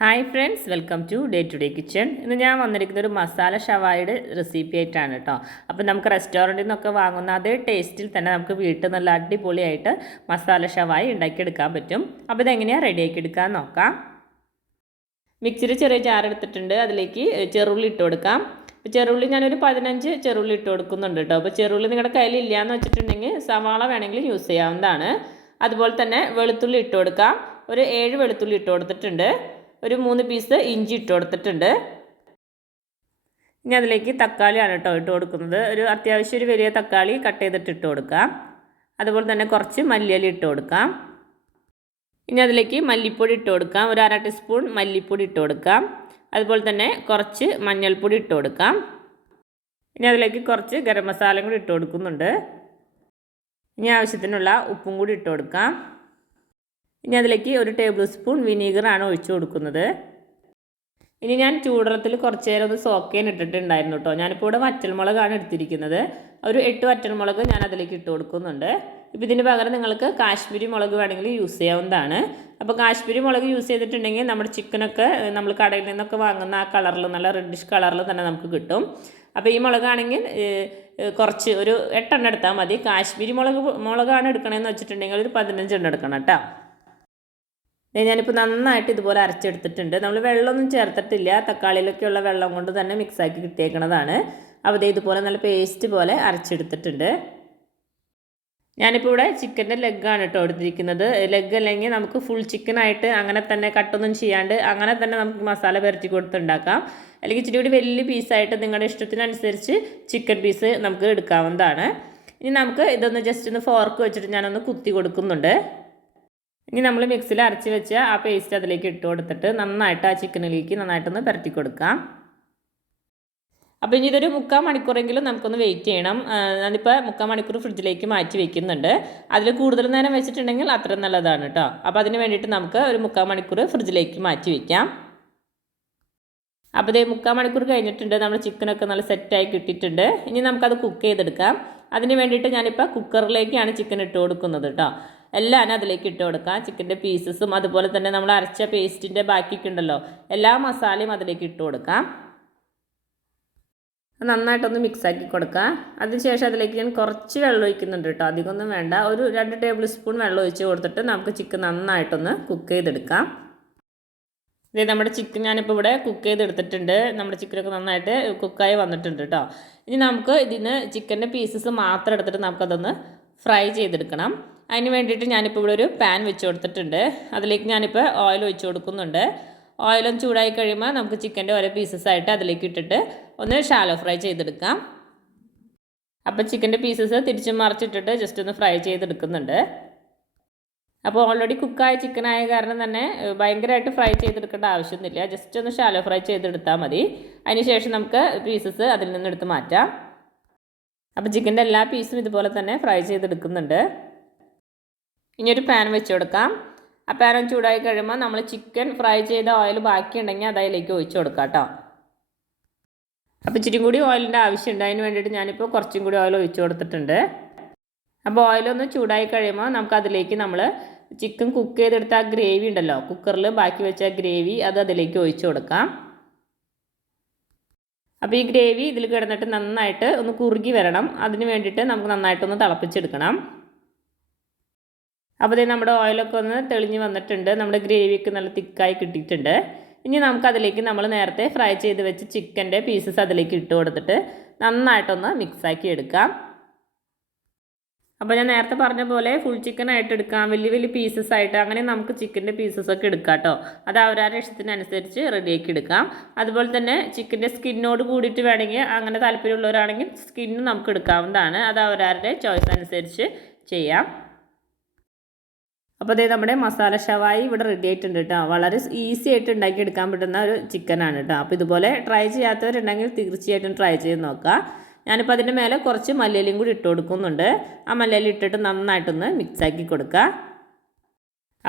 Hi friends, welcome to day to day kitchen. ഇന്ന് ഞാൻ വന്നിരിക്കുന്ന ഒരു മസാല ഷവായിയുടെ റെസിപ്പി ആയിട്ടാണ് കേട്ടോ. അപ്പോൾ നമുക്ക് റെസ്റ്റോറൻറ്റിൽ നിന്നൊക്കെ വാങ്ങുന്ന അതേ ടേസ്റ്റിൽ തന്നെ നമുക്ക് വീട്ടിൽ നല്ല അടിപൊളിയായിട്ട് മസാല ഷവായി ഉണ്ടാക്കിയെടുക്കാൻ പറ്റും. അപ്പോൾ ഇതെങ്ങനെയാണ് റെഡിയാക്കി എടുക്കാൻ നോക്കാം. മിക്സിയിൽ ചെറിയ ജാർ എടുത്തിട്ടുണ്ട്, അതിലേക്ക് ചെറുള്ളി ഇട്ട് കൊടുക്കാം. അപ്പോൾ ചെറുള്ളി ഞാനൊരു 15 ചെറുള്ളി ഇട്ട് കൊടുക്കുന്നുണ്ട് കേട്ടോ. അപ്പോൾ ചെറുള്ളി നിങ്ങളുടെ കയ്യിൽ ഇല്ലയെന്ന് വെച്ചിട്ടുണ്ടെങ്കിൽ സവാള വേണമെങ്കിൽ യൂസ് ചെയ്യാവുന്നതാണ്. അതുപോലെ തന്നെ വെളുത്തുള്ളി ഇട്ട് കൊടുക്കാം. ഒരു 7 വെളുത്തുള്ളി ഇട്ട് കൊടുത്തിട്ടുണ്ട്. ഒരു 3 പീസ് ഇഞ്ചി ഇട്ട് കൊടുത്തിട്ടുണ്ട്. ഇനി അതിലേക്ക് തക്കാളിയാണ് കേട്ടോ ഇട്ട് കൊടുക്കുന്നത്. ഒരു അത്യാവശ്യം ഒരു വലിയ തക്കാളി കട്ട് ചെയ്തിട്ട് ഇട്ട് കൊടുക്കാം. അതുപോലെ തന്നെ കുറച്ച് മല്ലിയില ഇട്ട് കൊടുക്കാം. ഇനി അതിലേക്ക് മല്ലിപ്പൊടി ഇട്ട് കൊടുക്കാം. ഒരു 1/2 ടീസ്പൂൺ മല്ലിപ്പൊടി ഇട്ട് കൊടുക്കാം. അതുപോലെ തന്നെ കുറച്ച് മഞ്ഞൾപ്പൊടി ഇട്ട് കൊടുക്കാം. ഇനി അതിലേക്ക് കുറച്ച് ഗരം മസാലയും കൂടി ഇട്ട് കൊടുക്കുന്നുണ്ട്. ഇനി ആവശ്യത്തിനുള്ള ഉപ്പും കൂടി ഇട്ട് കൊടുക്കാം. ഇനി അതിലേക്ക് ഒരു ടേബിൾ സ്പൂൺ വിനീഗറാണ് ഒഴിച്ചു കൊടുക്കുന്നത്. ഇനി ഞാൻ ചൂടുവെള്ളത്തിൽ കുറച്ച് നേരം ഒന്ന് സോക്ക് ചെയ്യാൻ ഇട്ടിട്ടുണ്ടായിരുന്നു കേട്ടോ. ഞാനിപ്പോൾ ഇവിടെ വറ്റൽമുളകാണ് എടുത്തിരിക്കുന്നത്. ഒരു 8 വറ്റൽമുളക് ഞാൻ അതിലേക്ക് ഇട്ട് കൊടുക്കുന്നുണ്ട്. ഇപ്പോൾ ഇതിന് പകരം നിങ്ങൾക്ക് കാശ്മീരി മുളക് വേണമെങ്കിൽ യൂസ് ചെയ്യാവുന്നതാണ്. അപ്പോൾ കാശ്മീരി മുളക് യൂസ് ചെയ്തിട്ടുണ്ടെങ്കിൽ നമ്മുടെ ചിക്കനൊക്കെ നമ്മൾ കടയിൽ നിന്നൊക്കെ വാങ്ങുന്ന ആ കളറിൽ നല്ല റെഡിഷ് കളറിൽ തന്നെ നമുക്ക് കിട്ടും. അപ്പോൾ ഈ മുളകാണെങ്കിൽ കുറച്ച് ഒരു 8 എണ്ണം എടുത്താൽ മതി. കാശ്മീരി മുളകാണ് എടുക്കണമെന്ന് വെച്ചിട്ടുണ്ടെങ്കിൽ ഒരു 15 എണ്ണം എടുക്കണം കേട്ടോ. ഞാനിപ്പോൾ നന്നായിട്ട് ഇതുപോലെ അരച്ചെടുത്തിട്ടുണ്ട്. നമ്മൾ വെള്ളമൊന്നും ചേർത്തിട്ടില്ല, തക്കാളിയിലൊക്കെയുള്ള വെള്ളം കൊണ്ട് തന്നെ മിക്സാക്കി കിട്ടിയേക്കുന്നതാണ്. അപ്പോൾ ഇതുപോലെ നല്ല പേസ്റ്റ് പോലെ അരച്ചെടുത്തിട്ടുണ്ട്. ഞാനിപ്പോൾ ഇവിടെ ചിക്കൻ്റെ ലെഗാണ് കേട്ടോ എടുത്തിരിക്കുന്നത്. ലെഗ് അല്ലെങ്കിൽ നമുക്ക് ഫുൾ ചിക്കനായിട്ട് അങ്ങനെ തന്നെ കട്ടൊന്നും ചെയ്യാണ്ട് അങ്ങനെ തന്നെ നമുക്ക് മസാല പുരട്ടി കൊടുത്തുണ്ടാക്കാം. അല്ലെങ്കിൽ ഇച്ചിരി കൂടി വലിയ പീസായിട്ട് നിങ്ങളുടെ ഇഷ്ടത്തിനനുസരിച്ച് ചിക്കൻ പീസ് നമുക്ക് എടുക്കാവുന്നതാണ്. ഇനി നമുക്ക് ഇതൊന്ന് ജസ്റ്റ് ഒന്ന് ഫോർക്ക് വെച്ചിട്ട് ഞാനൊന്ന് കുത്തി കൊടുക്കുന്നുണ്ട്. ഇനി നമ്മൾ മിക്സിയിൽ അരച്ച് വെച്ച ആ പേസ്റ്റ് അതിലേക്ക് ഇട്ട് കൊടുത്തിട്ട് നന്നായിട്ട് ആ ചിക്കനിലേക്ക് നന്നായിട്ടൊന്ന് പുരട്ടി കൊടുക്കാം. അപ്പോൾ ഇനി ഇതൊരു 3/4 മണിക്കൂറെങ്കിലും നമുക്കൊന്ന് വെയിറ്റ് ചെയ്യണം. ഞാനിപ്പോൾ 3/4 മണിക്കൂർ ഫ്രിഡ്ജിലേക്ക് മാറ്റി വെക്കുന്നുണ്ട്. അതിൽ കൂടുതൽ നേരം വെച്ചിട്ടുണ്ടെങ്കിൽ അത്ര നല്ലതാണ് കേട്ടോ. അപ്പോൾ അതിന് വേണ്ടിയിട്ട് നമുക്ക് ഒരു 3/4 മണിക്കൂർ ഫ്രിഡ്ജിലേക്ക് മാറ്റി വയ്ക്കാം. അപ്പോൾ 3/4 മണിക്കൂർ കഴിഞ്ഞിട്ടുണ്ട്. നമ്മൾ ചിക്കനൊക്കെ നല്ല സെറ്റായി കിട്ടിയിട്ടുണ്ട്. ഇനി നമുക്കത് കുക്ക് ചെയ്തെടുക്കാം. അതിന് വേണ്ടിയിട്ട് ഞാനിപ്പോൾ കുക്കറിലേക്കാണ് ചിക്കൻ ഇട്ട് കൊടുക്കുന്നത് കേട്ടോ. എല്ലാം അതിലേക്ക് ഇട്ട് കൊടുക്കാം. ചിക്കൻ്റെ പീസസും അതുപോലെ തന്നെ നമ്മൾ അരച്ച പേസ്റ്റിൻ്റെ ബാക്കിയൊക്കെ ഉണ്ടല്ലോ, എല്ലാ മസാലയും അതിലേക്ക് ഇട്ട് കൊടുക്കാം. നന്നായിട്ടൊന്ന് മിക്സാക്കി കൊടുക്കാം. അതിനുശേഷം അതിലേക്ക് ഞാൻ കുറച്ച് വെള്ളം ഒഴിക്കുന്നുണ്ട് കേട്ടോ, അധികമൊന്നും വേണ്ട. ഒരു 2 ടേബിൾ സ്പൂൺ വെള്ളം ഒഴിച്ച് കൊടുത്തിട്ട് നമുക്ക് ചിക്കൻ നന്നായിട്ടൊന്ന് കുക്ക് ചെയ്തെടുക്കാം. ഇതേ നമ്മുടെ ചിക്കൻ ഞാനിപ്പോൾ ഇവിടെ കുക്ക് ചെയ്തെടുത്തിട്ടുണ്ട്. നമ്മുടെ ചിക്കനൊക്കെ നന്നായിട്ട് കുക്കായി വന്നിട്ടുണ്ട് കേട്ടോ. ഇനി നമുക്ക് ഇതിന് ചിക്കൻ്റെ പീസസ് മാത്രം എടുത്തിട്ട് നമുക്കതൊന്ന് ഫ്രൈ ചെയ്തെടുക്കണം. അതിന് വേണ്ടിയിട്ട് ഞാനിപ്പോൾ ഇവിടെ ഒരു പാൻ വെച്ച് കൊടുത്തിട്ടുണ്ട്. അതിലേക്ക് ഞാനിപ്പോൾ ഓയിൽ ഒഴിച്ച് കൊടുക്കുന്നുണ്ട്. ഓയിലൊന്ന് ചൂടായി കഴിയുമ്പോൾ നമുക്ക് ചിക്കൻ്റെ ഓരോ പീസസായിട്ട് അതിലേക്ക് ഇട്ടിട്ട് ഒന്ന് ഷാലോ ഫ്രൈ ചെയ്തെടുക്കാം. അപ്പോൾ ചിക്കൻ്റെ പീസസ് തിരിച്ചും മറിച്ചിട്ടിട്ട് ജസ്റ്റ് ഒന്ന് ഫ്രൈ ചെയ്തെടുക്കുന്നുണ്ട്. അപ്പോൾ ഓൾറെഡി കുക്കായ ചിക്കനായ കാരണം തന്നെ ഭയങ്കരമായിട്ട് ഫ്രൈ ചെയ്തെടുക്കേണ്ട ആവശ്യമൊന്നുമില്ല. ജസ്റ്റ് ഒന്ന് ഷാലോ ഫ്രൈ ചെയ്തെടുത്താൽ മതി. അതിന് ശേഷം നമുക്ക് പീസസ് അതിൽ നിന്ന് എടുത്ത് മാറ്റാം. അപ്പോൾ ചിക്കൻ്റെ എല്ലാ പീസും ഇതുപോലെ തന്നെ ഫ്രൈ ചെയ്തെടുക്കുന്നുണ്ട്. ഇനിയൊരു പാൻ വെച്ച് കൊടുക്കാം. ആ പാൻ ചൂടായി കഴിയുമ്പോൾ നമ്മൾ ചിക്കൻ ഫ്രൈ ചെയ്ത ഓയിൽ ബാക്കിയുണ്ടെങ്കിൽ അത് അതിലേക്ക് ഒഴിച്ച് കൊടുക്കാം കേട്ടോ. അപ്പോൾ ഇച്ചിരി കൂടി ഓയിലിൻ്റെ ആവശ്യമുണ്ട്. അതിന് വേണ്ടിയിട്ട് ഞാനിപ്പോൾ കുറച്ചും കൂടി ഓയിൽ ഒഴിച്ച് കൊടുത്തിട്ടുണ്ട്. അപ്പോൾ ഓയിലൊന്ന് ചൂടായി കഴിയുമ്പോൾ നമുക്ക് അതിലേക്ക് നമ്മൾ ചിക്കൻ കുക്ക് ചെയ്തെടുത്ത ആ ഗ്രേവി ഉണ്ടല്ലോ, കുക്കറിൽ ബാക്കി വെച്ച ഗ്രേവി അത് അതിലേക്ക് ഒഴിച്ച് കൊടുക്കാം. അപ്പോൾ ഈ ഗ്രേവി ഇതിൽ കിടന്നിട്ട് നന്നായിട്ട് ഒന്ന് കുറുകി വരണം. അതിന് വേണ്ടിയിട്ട് നമുക്ക് നന്നായിട്ടൊന്ന് തിളപ്പിച്ചെടുക്കണം. അപ്പോൾ നമ്മുടെ ഓയിലൊക്കെ ഒന്ന് തെളിഞ്ഞ് വന്നിട്ടുണ്ട്. നമ്മുടെ ഗ്രേവിയൊക്കെ നല്ല തിക്കായി കിട്ടിയിട്ടുണ്ട്. ഇനി നമുക്കതിലേക്ക് നമ്മൾ നേരത്തെ ഫ്രൈ ചെയ്ത് വെച്ച് ചിക്കൻ്റെ പീസസ് അതിലേക്ക് ഇട്ട് കൊടുത്തിട്ട് നന്നായിട്ടൊന്ന് മിക്സാക്കി എടുക്കാം. അപ്പോൾ ഞാൻ നേരത്തെ പറഞ്ഞ പോലെ ഫുൾ ചിക്കൻ ആയിട്ട് എടുക്കാം, വലിയ വലിയ പീസസ് ആയിട്ട്, അങ്ങനെ നമുക്ക് ചിക്കൻ്റെ പീസസൊക്കെ എടുക്കാം കേട്ടോ. അത് അവരവരുടെ ഇഷ്ടത്തിനനുസരിച്ച് റെഡിയാക്കി എടുക്കാം. അതുപോലെ തന്നെ ചിക്കൻ്റെ സ്കിന്നോട് കൂടിയിട്ട് വേണമെങ്കിൽ അങ്ങനെ താല്പര്യമുള്ളവരാണെങ്കിൽ സ്കിന്നും നമുക്ക് എടുക്കാവുന്നതാണ്. അത് അവരവരുടെ ചോയ്സ് അനുസരിച്ച് ചെയ്യാം. അപ്പോൾ നമ്മുടെ മസാല ഷവായി ഇവിടെ റെഡി ആയിട്ടുണ്ട് കേട്ടോ. വളരെ ഈസി ആയിട്ട് ഉണ്ടാക്കിയെടുക്കാൻ പറ്റുന്ന ഒരു ചിക്കനാണ് കേട്ടോ. അപ്പോൾ ഇതുപോലെ ട്രൈ ചെയ്യാത്തവരുണ്ടെങ്കിൽ തീർച്ചയായിട്ടും ട്രൈ ചെയ്ത് നോക്കുക. ഞാനിപ്പോൾ അതിൻ്റെ മേലെ കുറച്ച് മല്ലിയിലയും കൂടി ഇട്ട് കൊടുക്കുന്നുണ്ട്. ആ മല്ലിയില ഇട്ടിട്ട് നന്നായിട്ടൊന്ന് മിക്സാക്കി കൊടുക്കുക.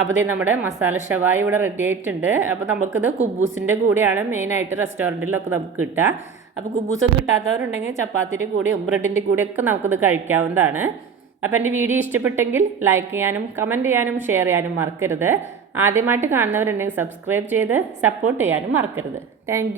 അപ്പോൾ നമ്മുടെ മസാല ഷവായി ഇവിടെ റെഡി ആയിട്ടുണ്ട്. അപ്പോൾ നമുക്കിത് കുബൂസിൻ്റെ കൂടെയാണ് മെയിനായിട്ട് റെസ്റ്റോറൻറ്റിലൊക്കെ നമുക്ക് കിട്ടുക. അപ്പോൾ കുബൂസൊക്കെ കിട്ടാത്തവരുണ്ടെങ്കിൽ ചപ്പാത്തിൻ്റെ കൂടെയും ബ്രെഡിൻ്റെ കൂടെയൊക്കെ നമുക്കിത് കഴിക്കാവുന്നതാണ്. അപ്പോൾ എൻ്റെ വീഡിയോ ഇഷ്ടപ്പെട്ടെങ്കിൽ ലൈക്ക് ചെയ്യാനും കമൻറ്റ് ചെയ്യാനും ഷെയർ ചെയ്യാനും മറക്കരുത്. ആദ്യമായിട്ട് കാണുന്നവരുണ്ടെങ്കിൽ സബ്സ്ക്രൈബ് ചെയ്ത് സപ്പോർട്ട് ചെയ്യാനും മറക്കരുത്. താങ്ക്